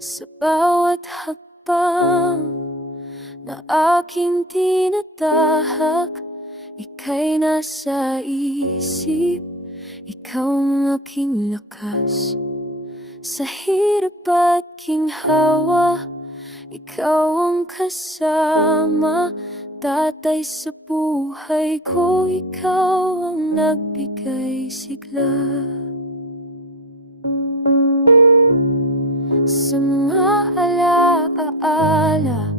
Sa bawat hakbang na aking tinatahak, ika'y nasa isip, ikaw ang aking lakas. Sa hirap at ginhawa, ikaw ang kasama. Tatay sa buhay ko, ikaw ang nagbigay sigla. Sa mga alaala,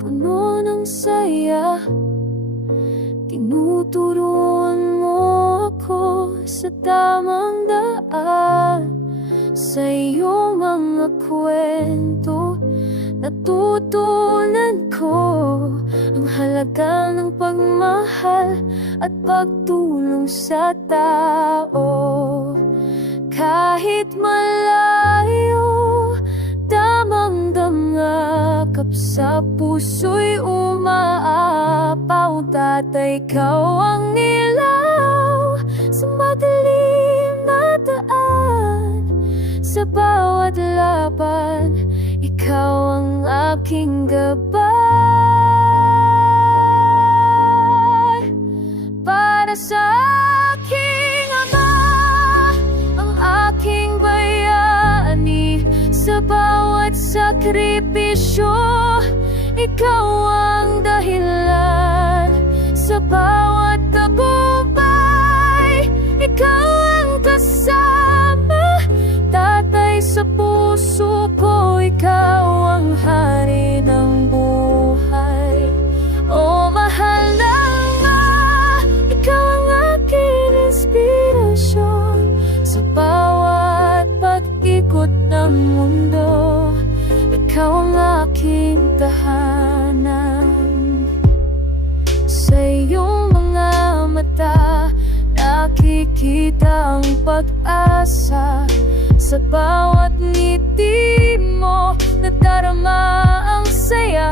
puno ng saya, tinuturuan mo ako sa tamang daan. Sa iyong mga kwento, natutunan ko ang halaga ng pagmahal at pagtulong sa tao. Kahit malayo, damang-damngakap sa puso'y umaapaw. Tatay, ikaw ang ilaw sa madilim na daan. Sa bawat laban, ikaw ang aking gabay. Para sa aking ama, ang aking bayani, sa bawat sakripisyo, ikaw ang dahilan. Sa bawat tagumpay, ikaw ang kasama. Tatay, sa puso ko, ikaw ang hari ng buhay. O mahal na ama, ikaw ang aking inspirasyon. Sa bawat pag-ikot ng mundo, ikaw ang aking tahanan. Sa iyong mga mata, nakikita ang pag-asa. Sa bawat ngiti mo, nadarama ang saya.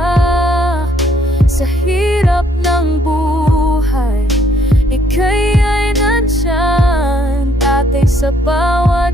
Sa hirap ng buhay, ika'y ay nandyan. Tatay, sa bawat